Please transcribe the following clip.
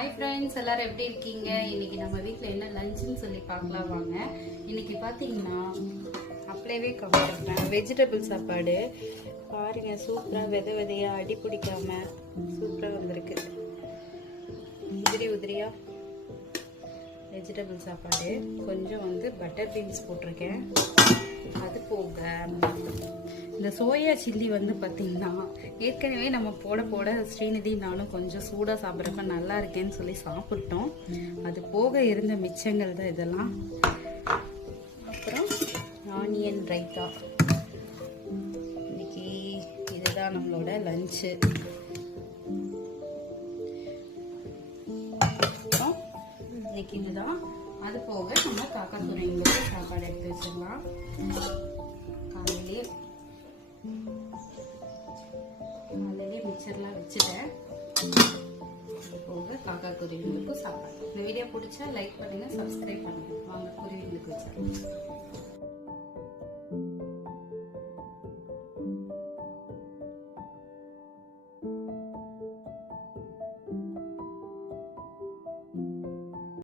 Hi friends, எல்லாரும் எப்படி இருக்கீங்க? இன்னைக்கு நம்ம வீட்டில் என்ன லஞ்சுன்னு சொல்லி பார்க்கலாம் வாங்க. இன்னைக்கு பார்த்தீங்கன்னா அப்படியே கவனிக்கிறேன் வெஜிடபிள் சாப்பாடு பாருங்க. சூப்பராக விதையா அடி பிடிக்காம சூப்பராக வந்திருக்கு. உதிரியா வெஜிடபிள் சாப்பாடு. கொஞ்சம் பட்டர் பீன்ஸ் போட்டிருக்கேன். அது போக இந்த சோயா சில்லி பார்த்தீங்கன்னா ஏற்கனவே நம்ம போட ஸ்ரீநிதி நானும் கொஞ்சம் சூடாக சாப்பிட்றப்ப நல்லா இருக்கேன்னு சொல்லி சாப்பிட்டோம். அது போக இருந்த மிச்சங்கள் தான் இதெல்லாம். அப்புறம் ஆனியன் ரைத்தா. இன்னைக்கு இதுதான் நம்மளோட லஞ்சு. இன்னைக்கு இதுதான். அது போக நம்ம காக்கா துறைங்களுக்கு சாப்பாடு எடுத்து வச்சிடலாம். காலையிலே மிக்சர்லாம் வச்சுட்டேன். அது போக காக்கா குருவிங்களுக்கும் சாப்பாடு. இந்த வீடியோ பிடிச்சா லைக் பண்ணுங்க, சப்ஸ்கிரைப் பண்ணுங்க. வாங்க குருவிங்களுக்கு வச்சிடலாம்.